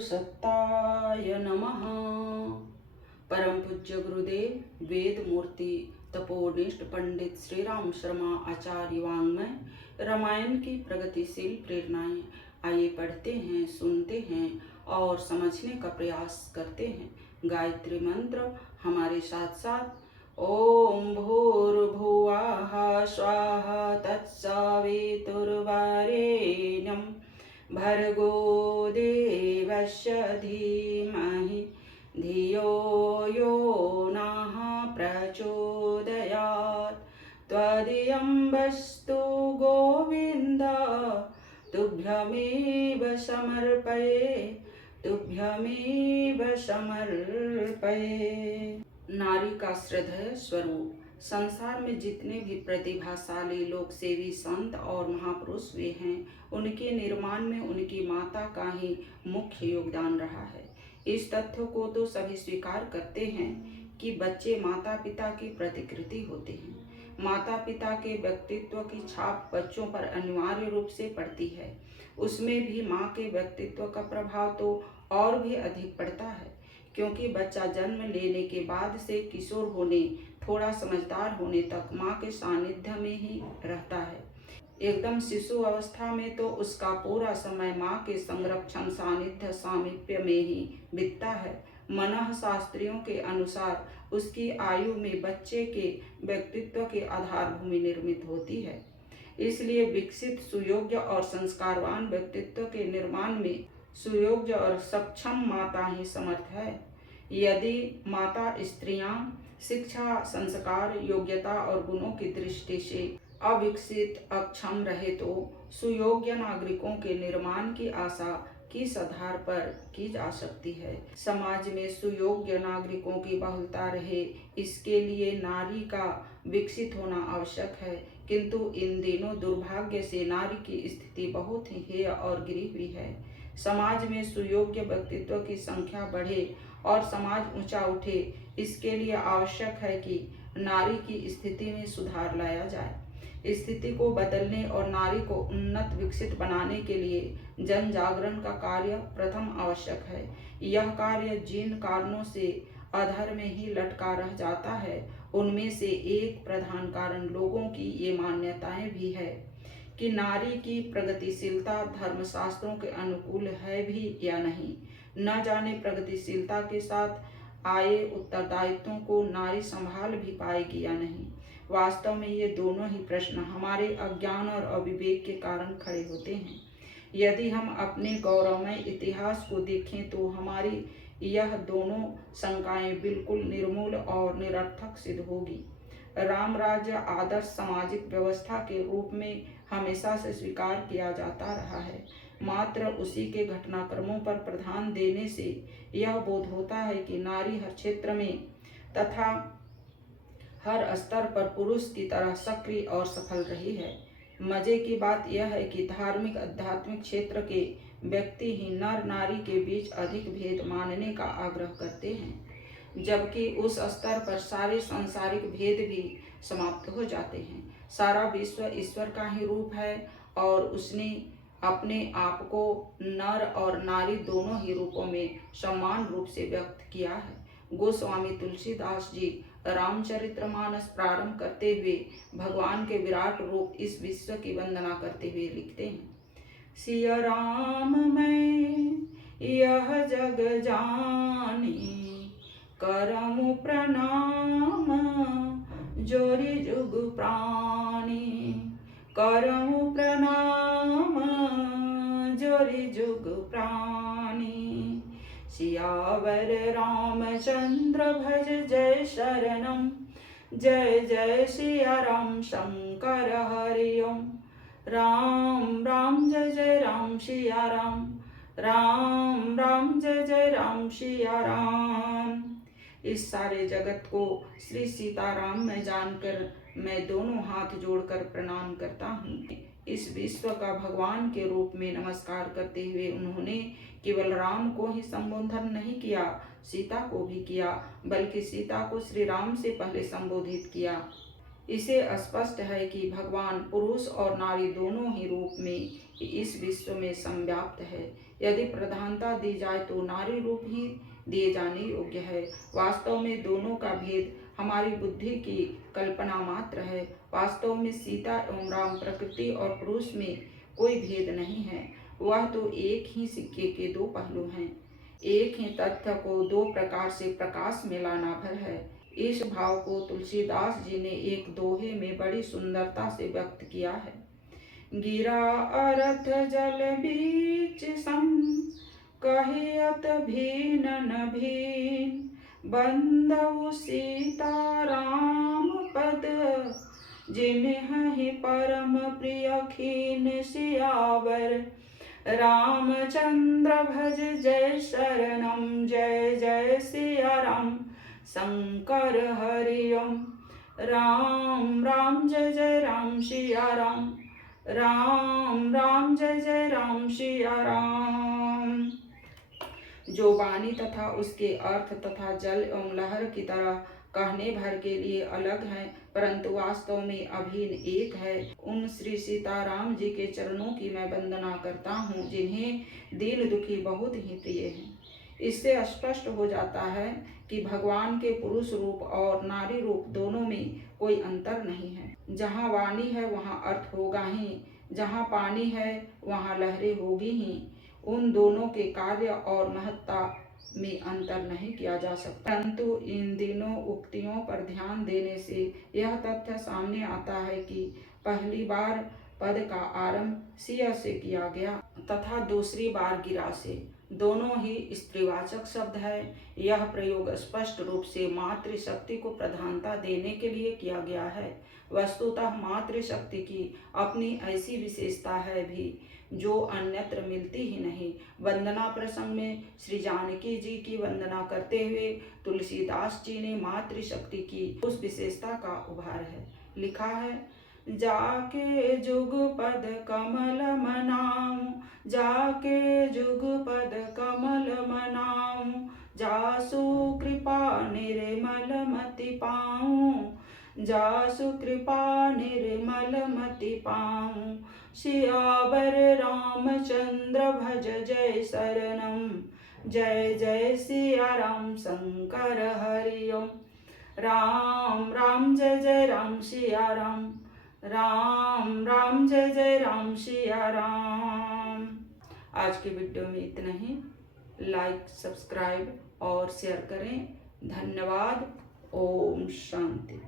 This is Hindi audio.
सत्ताय नमः। परम पूज्य गुरुदेव वेद मूर्ति तपोनिष्ठ पंडित श्री राम शर्मा आचार्य वाङ्मय रामायण की प्रगतिशील प्रेरणाएं। आइए पढ़ते हैं, सुनते हैं और समझने का प्रयास करते हैं। गायत्री मंत्र हमारे साथ साथ। ओम भूर्भुवः स्वाहा तत्सवितुर्वरेण्यं भर्गो देवस्य धीमहि धियो यो नः प्रचोदयात्। त्वदीयं वस्तु गोविन्द तुभ्यमेव समर्पये, तुभ्यमेव समर्पये। नारी का श्रद्धेय स्वरूप। संसार में जितने भी प्रतिभाशाली लोक सेवी संत और महापुरुष हुए हैं, उनके निर्माण में उनकी माता का ही मुख्य योगदान रहा है। इस तथ्य को तो सभी स्वीकार करते हैं कि बच्चे माता पिता की प्रतिकृति होते हैं। माता पिता के व्यक्तित्व की छाप बच्चों पर अनिवार्य रूप से पड़ती है। उसमें भी माँ के व्यक्तित्व का प्रभाव तो और भी अधिक पड़ता है, क्योंकि बच्चा जन्म लेने के बाद से किशोर होने, थोड़ा समझदार होने तक माँ के सानिध्य में ही रहता है। एकदम शिशु अवस्था में तो उसका पूरा समय माँ के संरक्षण, सानिध्य, सामीप्य में ही बीतता है। मनः शास्त्रियों के अनुसार उसकी आयु में बच्चे के व्यक्तित्व की आधारभूमि निर्मित होती है। इसलिए विकसित, सुयोग्य और संस्कारवान व्यक्तित्व के निर्माण में सुयोग्य और सक्षम माता ही समर्थ है। यदि माता स्त्रियां शिक्षा, संस्कार, योग्यता और गुणों की दृष्टि से अविकसित, अक्षम रहे तो सुयोग्य नागरिकों के निर्माण की आशा किस आधार पर की जा सकती है। समाज में सुयोग्य नागरिकों की बहुलता रहे, इसके लिए नारी का विकसित होना आवश्यक है। किंतु इन दिनों दुर्भाग्य से नारी की स्थिति बहुत ही हेय और गिरी हुई है। समाज में सुयोग्य व्यक्तित्व की संख्या बढ़े और समाज ऊंचा उठे, इसके लिए आवश्यक है कि नारी की स्थिति में सुधार लाया जाए। स्थिति को बदलने और नारी को उन्नत, विकसित बनाने के लिए जन जागरण का कार्य प्रथम आवश्यक है। यह कार्य जिन कारणों से अधर में ही लटका रह जाता है, उनमें से एक प्रधान कारण लोगों की ये मान्यताएं भी है कि नारी की प्रगतिशीलता धर्मशास्त्रों के अनुकूल है भी या नहीं। न जाने प्रगतिशीलता के साथ आए उत्तरदायित्वों को नारी संभाल भी पाएगी या नहीं। वास्तव में ये दोनों ही प्रश्न हमारे अज्ञान और अविवेक के कारण खड़े होते हैं। यदि हम अपने गौरवमय इतिहास को देखें तो हमारी यह दोनों शंकाएं बिल्कुल निर्मूल और निरर्थक सिद्ध होगी। राम राज्य आदर्श सामाजिक व्यवस्था के रूप में हमेशा से स्वीकार किया जाता रहा है। मात्र उसी के घटनाक्रमों पर प्रधान देने से यह बोध होता है कि नारी हर क्षेत्र में तथा हर स्तर पर पुरुष की तरह सक्रिय और सफल रही है। मजे की बात यह है कि धार्मिक, आध्यात्मिक क्षेत्र के व्यक्ति ही नर नारी के बीच अधिक भेद मानने का आग्रह करते हैं, जबकि उस स्तर पर सारे सांसारिक भेद भी समाप्त हो जाते हैं। सारा विश्व ईश्वर का ही रूप है और उसने अपने आप को नर और नारी दोनों ही रूपों में समान रूप से व्यक्त किया है। गोस्वामी तुलसीदास जी रामचरितमानस प्रारंभ करते हुए भगवान के विराट रूप इस विश्व की वंदना करते हुए लिखते हैं। सिया राम मैं यह जग जानी, करमु प्रणाम जोरी जुग प्राणी, करमु प्रणाम जोरी जुग प्राणी। सियावर रामचंद्र भज जय शरणम, जय जय सिया राम शंकर हरि ओम। राम राम जय जय राम सिया राम, राम राम जय जय राम सिया राम। इस सारे जगत को श्री सीताराम में जानकर मैं दोनों हाथ जोड़कर प्रणाम करता हूँ। इस विश्व का भगवान के रूप में नमस्कार करते हुए उन्होंने केवल राम को ही संबोधन नहीं किया, सीता को भी किया, बल्कि सीता को श्री राम से पहले संबोधित किया। इसे स्पष्ट है कि भगवान पुरुष और नारी दोनों ही रूप में इस विश्व में संव्याप्त है। यदि प्रधानता दी जाए तो नारी रूप ही दिए जाने योग्य है। वास्तव में दोनों का भेद हमारी बुद्धि की कल्पना मात्र है। वास्तव में सीता एवं राम, प्रकृति और पुरुष में कोई भेद नहीं है। वह तो एक ही सिक्के के दो पहलू हैं। एक ही तथ्य को दो प्रकार से प्रकाश में लाना भर है। इस भाव को तुलसीदास जी ने एक दोहे में बड़ी सुंदरता से व्यक्त किया है। गिरा अरथ जल बीच सम, कहियत भीन न भीन, बंधु सीता राम पद, जिन्हि परम प्रिय खीन सियावर, रामचंद्र भज जय शरणम, जय जय सिया राम शंकर हरि ओम। राम राम जय जय राम सिया राम, राम राम जय जय राम सिया राम। जो वाणी तथा उसके अर्थ तथा जल एवं लहर की तरह कहने भर के लिए अलग है, परंतु वास्तव में अभिन्न एक है, उन श्री सीताराम जी के चरणों की मैं वंदना करता हूँ, जिन्हें दीन दुखी बहुत ही प्रिय हैं। इससे स्पष्ट हो जाता है कि भगवान के पुरुष रूप और नारी रूप दोनों में कोई अंतर नहीं है। जहाँ वाणी है वहाँ अर्थ होगा ही, जहाँ पानी है वहाँ लहरें होगी ही। उन दोनों के कार्य और महत्ता में अंतर नहीं किया जा सकता, परंतु इन दिनों उक्तियों पर ध्यान देने से यह तथ्य सामने आता है कि पहली बार पद का आरंभ सिया से किया गया तथा दूसरी बार गिरा से। दोनों ही स्त्रीवाचक शब्द है। यह प्रयोग स्पष्ट रूप से मातृशक्ति को प्रधानता देने के लिए किया गया है। वस्तुतः मातृशक्ति की अपनी ऐसी विशेषता है भी जो अन्यत्र मिलती ही नहीं। वंदना प्रसंग में श्री जानकी जी की वंदना करते हुए तुलसीदास जी ने मातृशक्ति की उस विशेषता का उभार है। लिखा है, जाके जुगपद कमल मनाऊं, जाके जुगपद कमल मनाऊं, जासु कृपा निर्मल मति पाऊं, जासु कृपा निर्मल मति पाऊं, सियावर रामचंद्र भज जय शरणम, जय जय सिया राम शंकर हरि ओम। राम राम जय जय राम सिया राम, राम राम जय जय राम सिया राम। आज के वीडियो में इतना ही। लाइक, सब्सक्राइब और शेयर करें। धन्यवाद। ओम शांति।